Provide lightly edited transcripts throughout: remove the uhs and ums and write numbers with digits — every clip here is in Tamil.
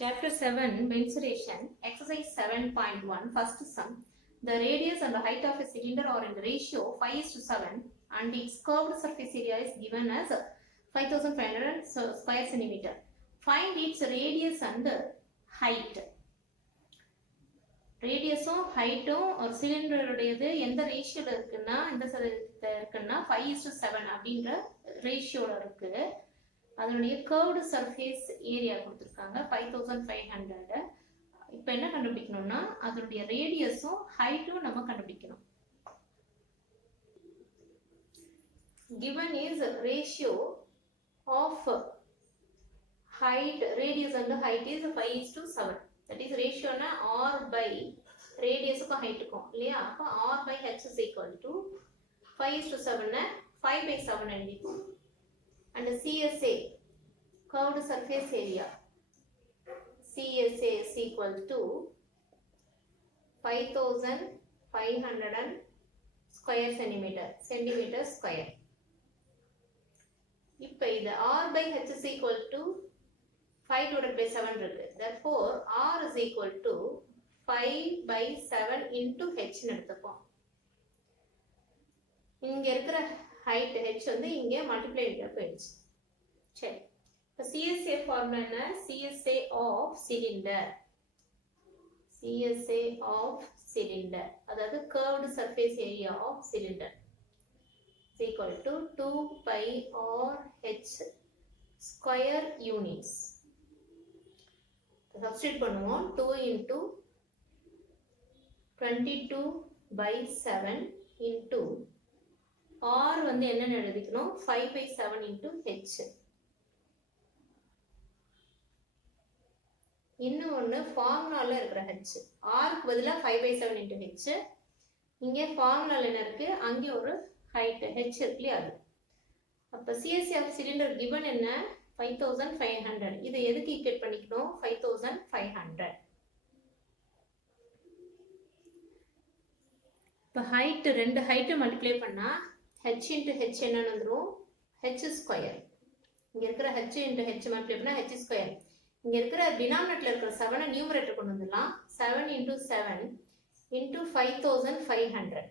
Chapter 7 Mensuration, Exercise 7.1, First sum. The radius and the height of a cylinder are in the ratio 5:7 and its curved surface area is given as 5500 square centimeter. Find its radius and height. ரேடியஸும் ஹைட்டும் ஒரு சிலிண்டருடையது எந்த ரேஷியோவில் இருக்குன்னா இருக்குன்னா 5:7 அப்படின்ற ரேஷியோவில் இருக்குது. அதனுடைய கர்வ்டு சர்ஃபேஸ் ஏரியா கொடுத்துருக்காங்க 5500. இப்போ என்ன கண்டுபிடிக்கணும்னா அதனுடைய ரேடியஸும் ஹைட்டும் நம்ம கண்டுபிடிக்கணும். given is ratio of height, radius and height is 5:7. that is ratio na r by radius ku height ku இல்லையா? அப்ப r by h is equal to 5:7 na 5/7 எழுதிப்போம். and CSA, curved surface area, CSA is equal to 5500 square centimeter square. இப்போ இது r by h is equal to 5/7 இருக்கு. therefore r is equal to 5/7 into h ன்னு எடுத்துப்போம். இங்க இருக்கிற height h வந்து இங்க மல்டிப்ளை போயிடுச்சு. சரி, இப்போ CSA ஃபார்முலா என்ன? CSA of cylinder, CSA of cylinder, அதாவது curved surface area of cylinder is equal to 2 pi r h square units. substitute பண்ணுவோம். 2 into 22/7 into r வந்து என்னன்னு எழுதிக்கணும்? 5/7 into h. இன்னும் ஒன்று ஃபார்முலால இருக்கிற h, rக்கு பதிலாக 5/7 into h. இங்கே ஃபார்முலால என்ன இருக்கு? அங்கே ஒரு ஹைட் h இருக்கு இல்லையா? அது அப்போ CSA of cylinder given என்ன? 5500. இதை எதுக்கு ஈக்குவேட் பண்ணிக்கணும்? 5500. இப்போ ஹைட் ரெண்டு ஹைட்டை மல்டிப்ளை பண்ணா h into h என்னன்னு வந்துடும்? h square. இங்க இருக்கிற h into h மல்டிப்ளை பண்ணா h ஸ்கொயர். இங்க இருக்கிற டினாமினேட்டர்ல இருக்கிற 7 நியூமரேட்டர் கொண்டு வந்துடலாம். 7 into 7 into 5500.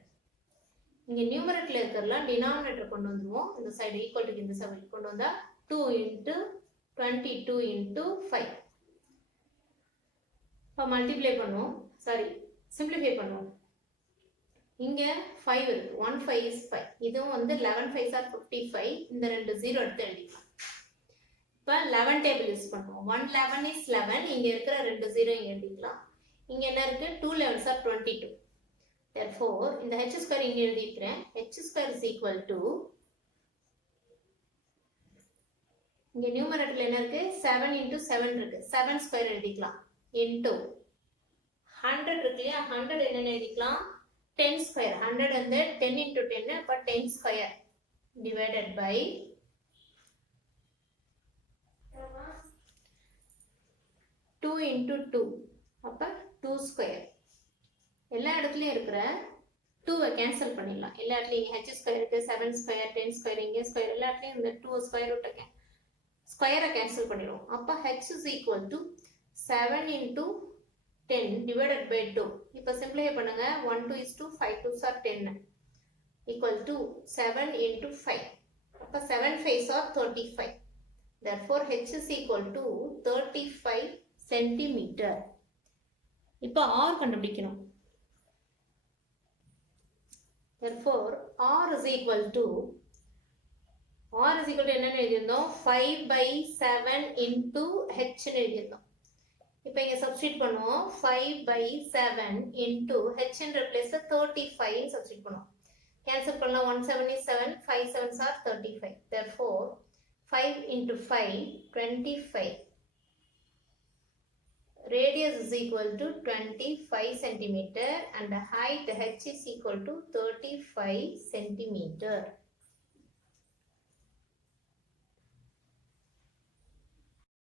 இங்க நியூமரேட்டர்ல இருக்கிறலாம் டினாமினேட்டர் கொண்டு வந்துருவோம். இந்த சைடு ஈக்குவல் டு இந்த சைடு கொண்டு வந்தா 2 into 22 into 5. இப்போ மல்டிப்ளை பண்ணுவோம், சாரி சிம்பிளிஃபை பண்ணுவோம். இங்க 5 இருக்கு. 1 5 is 5. இதுவும் வந்து 11 5s are 55. இந்த ரெண்டு 0 எடுத்து எழுதிக்கலாம். இப்போ 11 டேபிள் யூஸ் பண்ணுவோம். 1 11 is 11. இங்க இருக்கிற ரெண்டு 0 இங்க எழுதிக்கலாம். இங்க என்ன இருக்கு? 2 11s are 22. therefore இந்த h ஸ்கொயர் இங்க எழுதிக்கிறேன். h square is equal to, இங்க நியூமரேட்டர்ல என்ன இருக்கு? 7 into 7 இருக்கு. 7 ஸ்கொயர் எழுதிக்கலாம். into 100 இருக்கு இல்லையா? 100 என்னன்னு எழுதிக்கலாம்? 10 ஸ்கொயர். 100 வந்து 10 into 10, அப்ப 10 ஸ்கொயர் divided by 2 into 2, அப்ப 2 ஸ்கொயர். எல்லா இடத்துலயும் இருக்கிற 2 கேன்சல் பண்ணிடலாம். எல்லா இடத்துலயும் h ஸ்கொயர் இருக்கு, 7 ஸ்கொயர், 10 ஸ்கொயர், இங்கே ஸ்கொயர், எல்லா இடத்துலயும் இந்த 2 ஸ்கொயர் ரூட் ஸ்கொயரை கேன்சல் பண்ணிடுவோம். அப்போ h is equal to 7 into 10 divided by 2. இப்போ சிம்பிளிஃபை பண்ணுங்க. 1 2 is 2, 5 2s are 10 equal to 7 into 5. அப்போ 7 5s are 35. therefore h is equal to 35 centimeter. இப்போ r கண்டுபிடிக்கணும். therefore r is equal to என்னன்னு எழுதியிருந்தோம்? 5/7 into h ன்னு எழுதியிருந்தோம். இப்போ இங்க சப்ஸ்டிட் பண்ணுவோம். 5/7 into h ன்ற பிளேஸ்ல 35 சப்ஸ்டிட் பண்ணுவோம். கேன்சல் பண்ணலாம். 1 7 is 7, 5 7s are 35. therefore 5 into 5 25. radius is equal to 25 centimeter and the height h is equal to 35 centimeter.